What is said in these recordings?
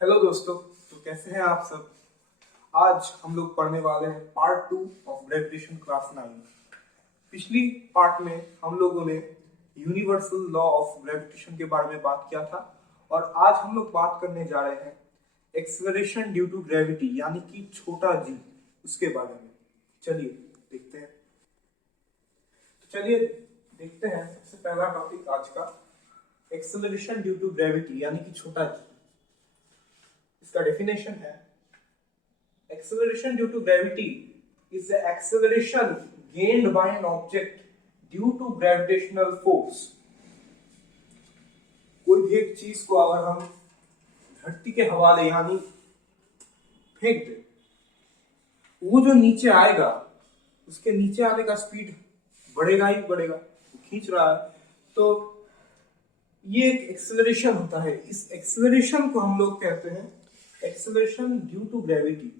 Hello दोस्तों। तो कैसे हैं आप सब। आज हम लोग पढ़ने वाले हैं पार्ट 2 ऑफ ग्रेविटेशन क्लास 9। पिछली पार्ट में हम लोगों ने यूनिवर्सल लॉ ऑफ ग्रेविटेशन के बारे में बात किया था और आज हम लोग बात करने जा रहे हैं एक्सेलरेशन ड्यू टू ग्रेविटी यानी कि छोटा जी उसके बारे में। चलिए देखते हैं। तो चलिए देखते हैं सबसे पहला टॉपिक आज का एक्सेलरेशन ड्यू टू ग्रेविटी यानी कि छोटा जी। इसका डेफिनेशन है acceleration due to gravity is the acceleration gained by an object due to gravitational force। कोई भी एक चीज को अगर हम धरती के हवाले यानी फेंक दे, वो जो नीचे आएगा उसके नीचे आने का स्पीड बढ़ेगा ही बढ़ेगा, खींच रहा है, तो ये एक एक्सेलरेशन होता है। इस एक्सेलरेशन को हम लोग कहते हैं एक्सेलरेशन ड्यू टू ग्रेविटी।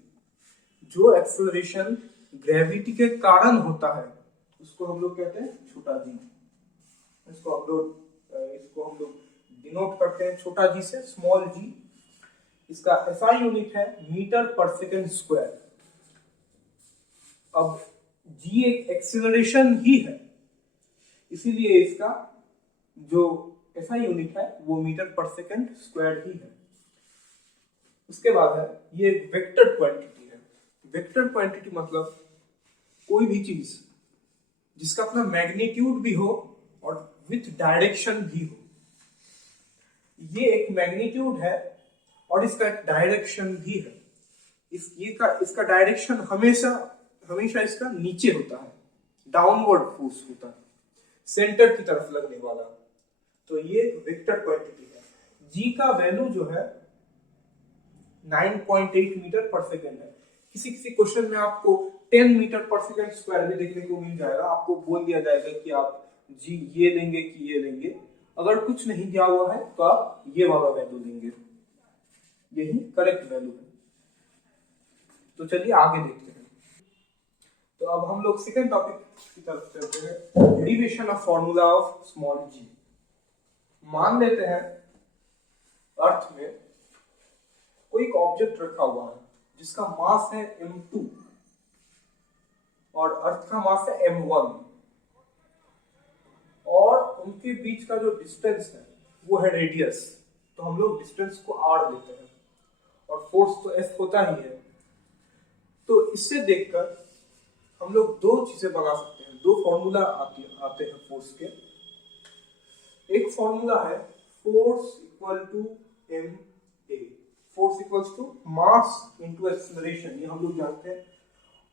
जो एक्सेलरेशन ग्रेविटी के कारण होता है उसको हम लोग कहते हैं छोटा जी। इसको हम लोग डिनोट करते हैं छोटा जी से, स्मॉल जी। इसका एसआई यूनिट है मीटर पर सेकेंड स्क्वायर। अब जी एक एक्सेलरेशन ही है, इसीलिए इसका जो एसआई यूनिट है वो मीटर पर सेकेंड स्क्वायर ही है। उसके बाद है ये एक वेक्टर क्वांटिटी है। वेक्टर क्वांटिटी मतलब कोई भी चीज जिसका अपना मैग्नीट्यूड भी हो और विथ डायरेक्शन भी हो। ये एक मैग्नीट्यूड है और इसका एक डायरेक्शन भी है। इसका डायरेक्शन हमेशा इसका नीचे होता है, डाउनवर्ड फोर्स होता है, सेंटर की तरफ लगने वाला। तो ये वेक्टर क्वांटिटी है। जी का वैल्यू जो है 9.8 मीटर पर सेकेंड है। किसी क्वेश्चन में आपको 10 मीटर पर सेकेंड स्क्वायर में देखने को मिल जाएगा। आपको बोल दिया जाएगा कि आप जी ये लेंगे कि ये लेंगे। अगर कुछ नहीं दिया हुआ है तो आप ये वाला वैल्यू लेंगे, यही करेक्ट वैल्यू है। तो चलिए आगे देखते हैं। तो अब हम लोग सेकेंड टॉपिक की तरफ चलते हैं, derivation of formula of small g. मान लेते हैं अर्थ में कोई एक ऑब्जेक्ट रखा हुआ है जिसका मास है m2 और अर्थ का मास है m1 और उनके बीच का जो डिस्टेंस है वो है रेडियस। तो हम लोग डिस्टेंस को r लेते हैं और फोर्स तो f होता ही है। तो इससे देखकर हम लोग दो चीजें बना सकते हैं, दो फॉर्मूला आते हैं फोर्स के। एक फॉर्मूला है force equal to ma, force equals to mass into acceleration, ये हम लोग जानते हैं।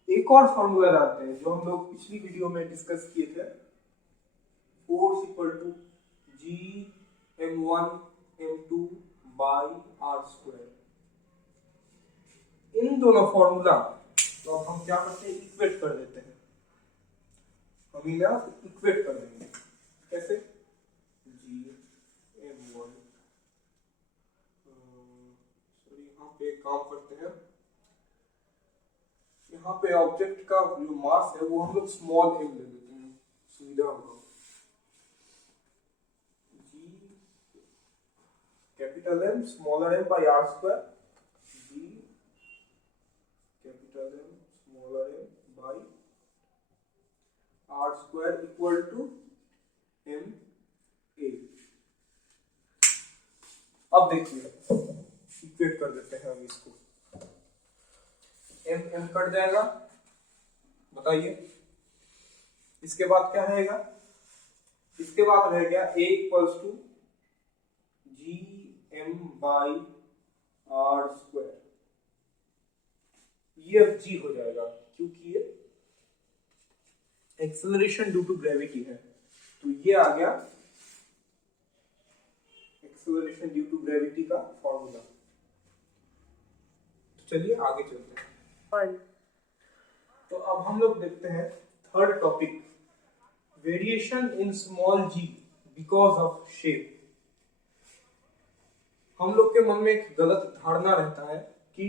एक और फॉर्मूला जानते हैं जो हम लोग पिछली वीडियो में डिस्कस किए थे, force equal to G m1 m2 by r square. इन दोनों फॉर्मूला तो अब हम क्या करते हैं, इक्वेट कर देते हैं। हम इक्वेट कर देंगे कैसे, जी m1 यहाँ पे काम करते हैं। यहाँ पे ऑब्जेक्ट का जो मास है वो हम लोग स्मॉल m ले लेते हैं, सुविधा होगा। G capital M smaller m by r square, G capital M smaller m by r square equal to m a। अब देखिए इक्वेट कर देते हैं हम इसको, m m कट जाएगा, बताइए इसके बाद क्या रहेगा। इसके बाद रह गया a equals to G m by r square. ये अब g हो जाएगा क्योंकि ये एक्सेलरेशन ड्यू टू ग्रेविटी है। तो ये आ गया एक्सेलरेशन ड्यू टू ग्रेविटी का फॉर्मूला। चलिए आगे चलते हैं। तो अब हम लोग देखते हैं third topic, variation in small g because of shape. हम लोग के मन में एक गलत धारणा रहता है कि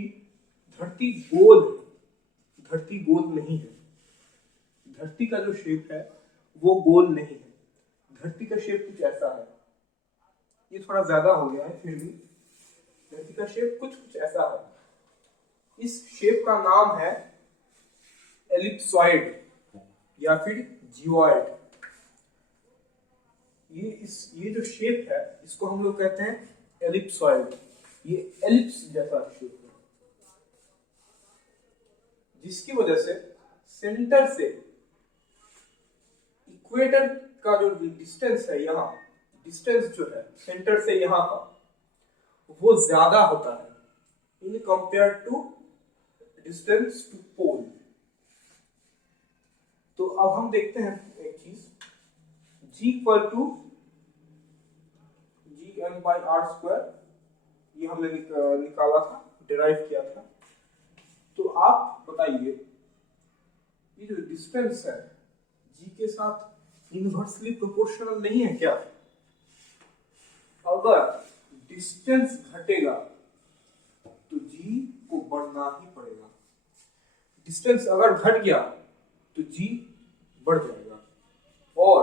धरती गोल है। धरती गोल नहीं है। धरती का जो शेप है वो गोल नहीं है। धरती का शेप कुछ ऐसा है। ये थोड़ा ज्यादा हो गया है फिर भी। धरती का शेप कुछ कुछ ऐसा है। इस शेप का नाम है एलिप्सॉइड या फिर जियोइड। ये जो शेप है इसको हम लोग कहते हैं एलिप्सॉइड। ये एलिप्स जैसा शेप है, जिसकी वजह से सेंटर से इक्वेटर का जो डिस्टेंस है, यहाँ डिस्टेंस जो है सेंटर से यहाँ का, वो ज्यादा होता है in compare to distance to pole. तो अब हम देखते हैं एक चीज, G इक्वल टू GM/r², ये हमने निकाला था, डिराइव किया था। तो आप बताइए ये जो डिस्टेंस है G के साथ इनवर्सली प्रोपोर्शनल नहीं है क्या? अगर डिस्टेंस घटेगा तो G को बढ़ना ही पड़ेगा। डिस्टेंस अगर घट गया तो G बढ़ जाएगा, और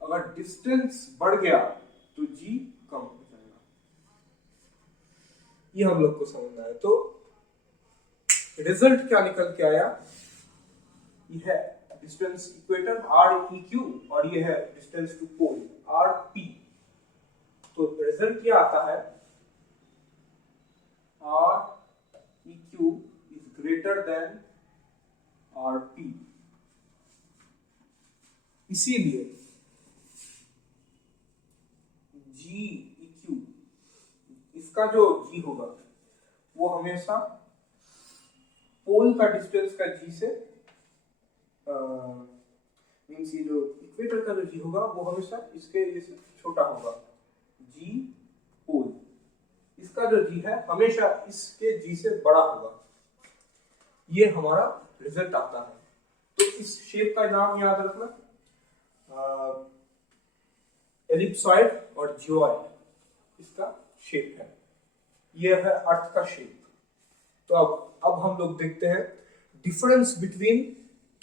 अगर डिस्टेंस बढ़ गया तो G कम हो जाएगा। ये हम लोग को समझना है। तो रिजल्ट क्या निकल के आया? ये है डिस्टेंस इक्वेटर REQ, और ये है डिस्टेंस टू पोल RP। तो रिजल्ट क्या आता है? REQ is greater than RP। इसीलिए GEQ, इसका जो G होगा वो हमेशा पोल का डिस्टेंस का G से मींस ये जो इक्वेटर का जो G होगा वो हमेशा इसके से छोटा होगा। G पोल, इसका जो G है हमेशा इसके G से बड़ा होगा। ये हमारा रिजल्ट आता है। तो इस शेप का नाम याद रखना, एलिप्सॉइड और जियोइड इसका शेप है। यह है अर्थ का शेप। तो अब हम लोग देखते हैं difference between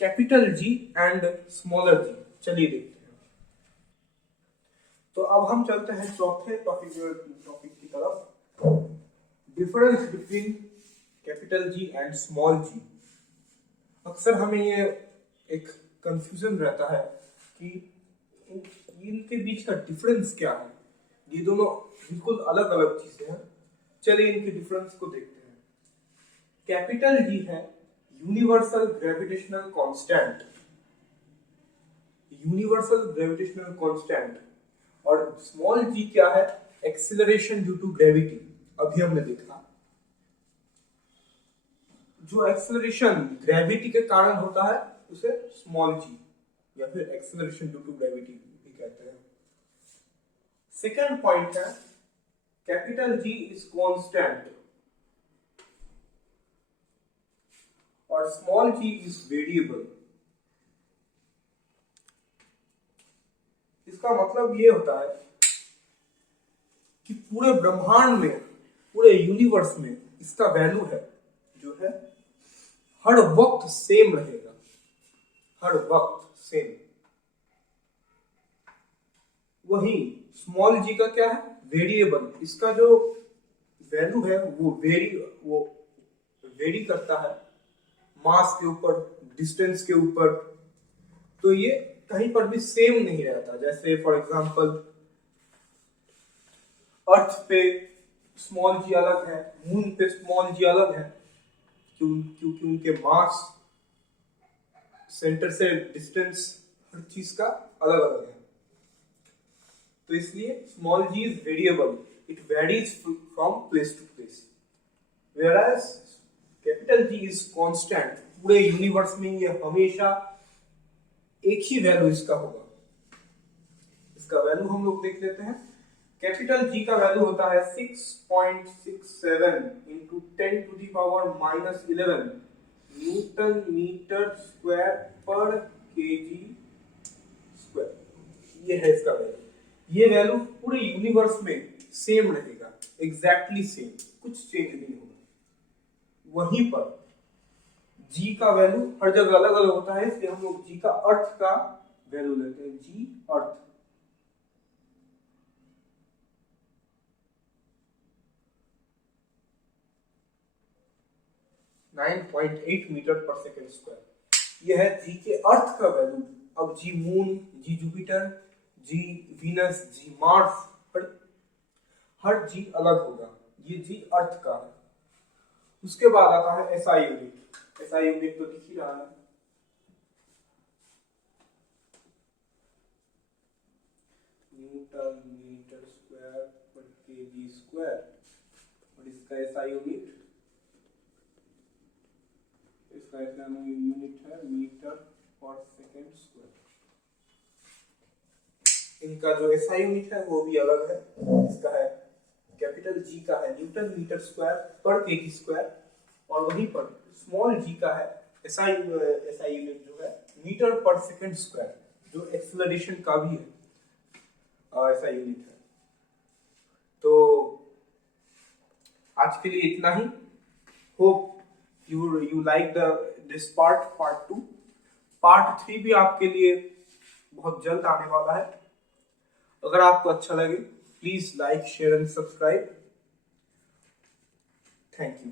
capital G and smaller g। चलिए देखते हैं। तो अब हम चलते हैं चौथे टॉपिक की तरफ, difference between capital G and small g। अक्सर हमें ये एक कंफ्यूजन रहता है कि इनके बीच का डिफरेंस क्या है। ये दोनों बिल्कुल अलग अलग चीजें हैं। चलिए इनके डिफरेंस को देखते हैं। कैपिटल G है universal gravitational constant, universal gravitational constant. और स्मॉल g क्या है? Acceleration due to gravity. अभी हमने देखा जो एक्सीलरेशन ग्रेविटी के कारण होता है उसे स्मॉल g या फिर एक्सीलरेशन ड्यू टू ग्रेविटी भी कहते हैं। सेकंड पॉइंट है कैपिटल G इज कांस्टेंट और स्मॉल g इज वेरिएबल। इसका मतलब ये होता है कि पूरे ब्रह्मांड में, पूरे यूनिवर्स में इसका वैल्यू है जो है हर वक्त सेम रहेगा, हर वक्त सेम। वही स्मॉल g का क्या है? वेरिएबल। इसका जो वैल्यू है वो वेरी करता है मास के ऊपर, डिस्टेंस के ऊपर। तो ये कहीं पर भी सेम नहीं रहता। जैसे फॉर एग्जांपल अर्थ पे स्मॉल g अलग है, मून पे स्मॉल g अलग है, क्योंकि उनके मास, सेंटर से डिस्टेंस, हर चीज का अलग अलग है। तो इसलिए small g is variable, it varies from place to place, whereas capital G is constant. पूरे यूनिवर्स में ये हमेशा एक ही वैल्यू इसका होगा। इसका वैल्यू हम लोग देख लेते हैं। कैपिटल G का वैल्यू होता है 6.67 इंटू 10⁻⁻11 न्यूटन मीटर स्क्वायर पर केजी स्क्वायर। ये है इसका वैल्यू। ये वैल्यू पूरे यूनिवर्स में सेम रहेगा, एग्जैक्टली सेम, कुछ चेंज नहीं होगा। वहीं पर G का वैल्यू हर जगह अलग अलग होता है, इसलिए हम लोग G का अर्थ का वैल्यू लेते हैं। G अर्थ। 9.8 मीटर पर सेकेंड स्क्वायर। यह है जी के अर्थ का वैल्यू। अब जी मून, जी जुपिटर, जी वीनस, जी मार्स, हर जी अलग होगा। ये जी अर्थ का है। उसके बाद आता है एसआई यूनिट। एसआई यूनिट तो दिख ही रहा है, न्यूटन मीटर स्क्वायर पर केजी स्क्वायर। और इसका एसआई यूनिट, इसका एसआई यूनिट है मीटर पर सेकेंड स्क्वायर। इनका जो एसआई यूनिट है वो भी अलग है। इसका है कैपिटल जी का है न्यूटन मीटर स्क्वायर पर केजी स्क्वायर, और वहीं पर स्मॉल जी का है एसआई यूनिट जो है मीटर पर सेकेंड स्क्वायर, जो एक्सेलरेशन का भी है ऐसा यूनिट है। तो आज के लिए इतना ही। Hope you like this part 2। Part 3 भी आपके लिए बहुत जल्द आने वाला है। अगर आपको अच्छा लगे please like, share and subscribe. Thank you.